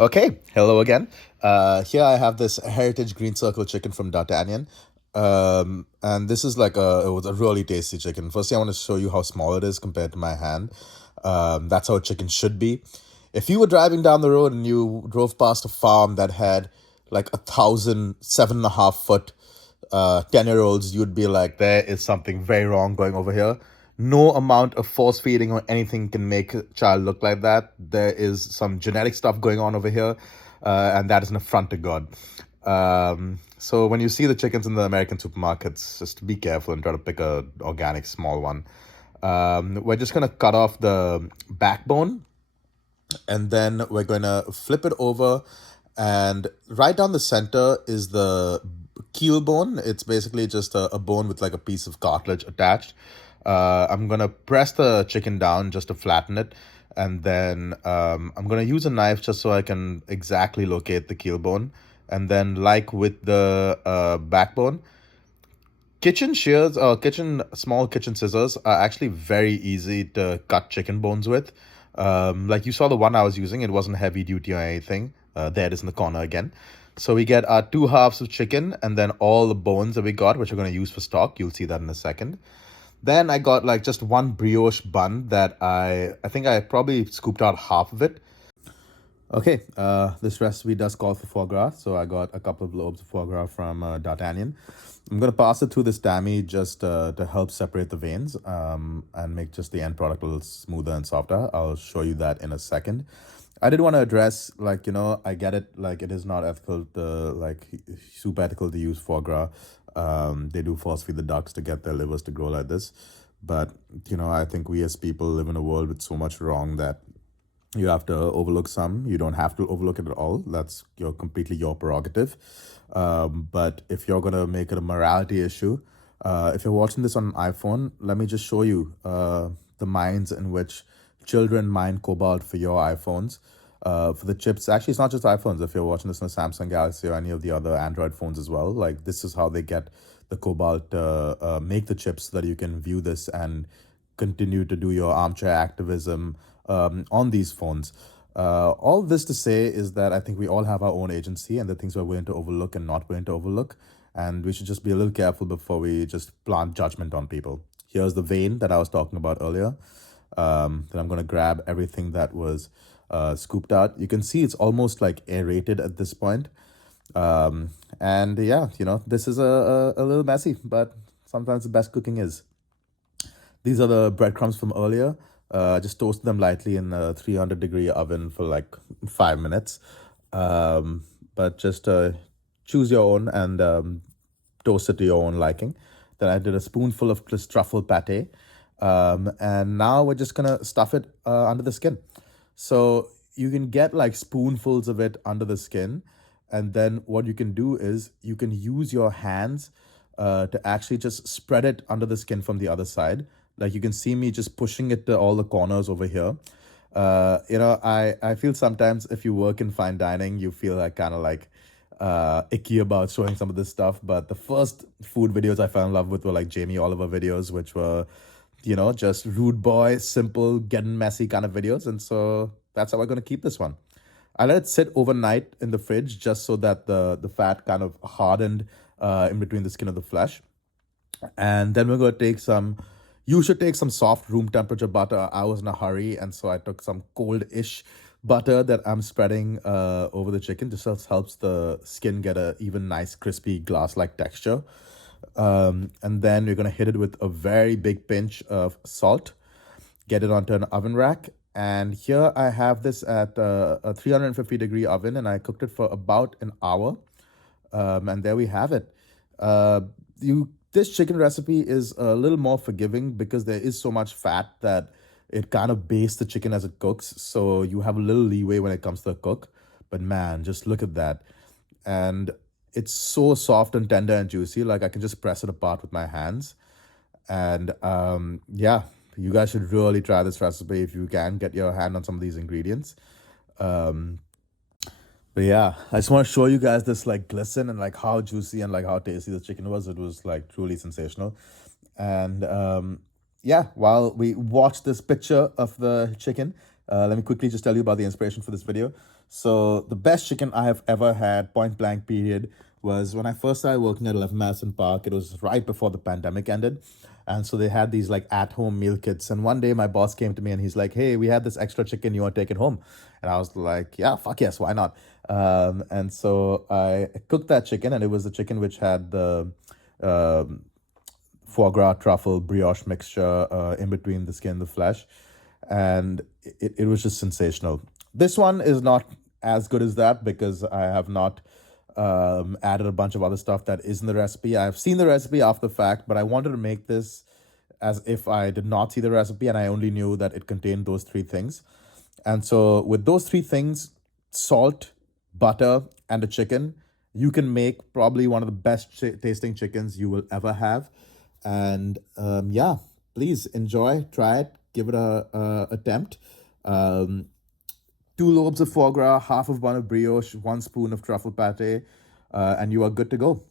Okay, hello again. Here I have this heritage green circle chicken from D'Artagnan. And this is it was a really tasty chicken. Firstly, I want to show you how small it is compared to my hand. That's how a chicken should be. If you were driving down the road and you drove past a farm that had like 1,007.5 foot 10-year-olds, you'd be like, there is something very wrong going over here. No amount of force feeding or anything can make a child look like that. There is some genetic stuff going on over here, and that is an affront to God. So when you see the chickens in the American supermarkets, just be careful and try to pick a organic small one. We're just gonna cut off the backbone, and then we're going to flip it over, and right down the center is the keel bone. It's basically just a bone with like a piece of cartilage attached. I'm going to press the chicken down just to flatten it, and then I'm going to use a knife just so I can exactly locate the keel bone. And then, like with the backbone, kitchen shears or small kitchen scissors are actually very easy to cut chicken bones with. Like you saw the one I was using, it wasn't heavy duty or anything. There it is in the corner again. So we get our two halves of chicken and then all the bones that we got, which we're going to use for stock. You'll see that in a second. Then I got like just one brioche bun that I think I probably scooped out half of it. Okay, this recipe does call for foie gras, so I got a couple of lobes of foie gras from D'Artagnan. I'm gonna pass it through this tammy just to help separate the veins and make just the end product a little smoother and softer. I'll show you that in a second. I did want to address, I get it, like it is not ethical to, super ethical to use foie gras. They do force feed the ducks to get their livers to grow like this. But, I think we as people live in a world with so much wrong that you have to overlook some. You don't have to overlook it at all. That's completely your prerogative. But if you're gonna make it a morality issue, if you're watching this on an iPhone, let me just show you the mines in which children mine cobalt for your iPhones. For the chips, actually, it's not just iPhones. If you're watching this on a Samsung Galaxy or any of the other Android phones as well, like this is how they get the cobalt, make the chips so that you can view this and continue to do your armchair activism on these phones. All this to say is that I think we all have our own agency and the things we're willing to overlook and not willing to overlook. And we should just be a little careful before we just plant judgment on people. Here's the vein that I was talking about earlier. Then I'm going to grab everything that was scooped out. You can see it's almost like aerated at this point. And yeah, this is a little messy, but sometimes the best cooking is. These are the breadcrumbs from earlier. Just toast them lightly in a 300-degree oven for like 5 minutes. But just choose your own and toast it to your own liking. Then I did a spoonful of this truffle pate. And now we're just gonna stuff it under the skin. So you can get like spoonfuls of it under the skin. And then what you can do is you can use your hands to actually just spread it under the skin from the other side. Like you can see me just pushing it to all the corners over here. I feel sometimes if you work in fine dining, you feel like kind of like icky about showing some of this stuff. But the first food videos I fell in love with were like Jamie Oliver videos, which were, just rude boy, simple, getting messy kind of videos. And so that's how we're going to keep this one. I let it sit overnight in the fridge just so that the fat kind of hardened in between the skin of the flesh. And then we're going to take you should take some soft room temperature butter. I was in a hurry, and so I took some cold-ish butter that I'm spreading over the chicken. This just helps the skin get a even nice, crispy, glass-like texture. And then we're going to hit it with a very big pinch of salt, get it onto an oven rack. And here I have this at a 350-degree oven, and I cooked it for about an hour. And there we have it. This chicken recipe is a little more forgiving because there is so much fat that it kind of bastes the chicken as it cooks. So you have a little leeway when it comes to the cook. But man, just look at that. And it's so soft and tender and juicy. Like I can just press it apart with my hands. And yeah, you guys should really try this recipe if you can get your hand on some of these ingredients. But yeah, I just want to show you guys this like glisten and like how juicy and like how tasty the chicken was. It was like truly sensational. And yeah, while we watch this picture of the chicken, Let me quickly just tell you about the inspiration for this video. So the best chicken I have ever had, point blank period, was when I first started working at 11 Madison Park. It was right before the pandemic ended. And so they had these like at-home meal kits. And one day my boss came to me and he's like, "Hey, we had this extra chicken. You want to take it home?" And I was like, "Yeah, fuck yes, why not?" And so I cooked that chicken, and it was the chicken which had the um foie gras truffle brioche mixture in between the skin and the flesh, and it was just sensational. This one is not as good as that because I have not added a bunch of other stuff that is in the recipe. I've seen the recipe after the fact, but I wanted to make this as if I did not see the recipe and I only knew that it contained those three things. And so, with those three things, salt, butter, and a chicken, you can make probably one of the best tasting chickens you will ever have. And yeah, please enjoy, try it, give it a attempt. Um, Two lobes of foie gras, half of bun of brioche, one spoon of truffle pate, and you are good to go.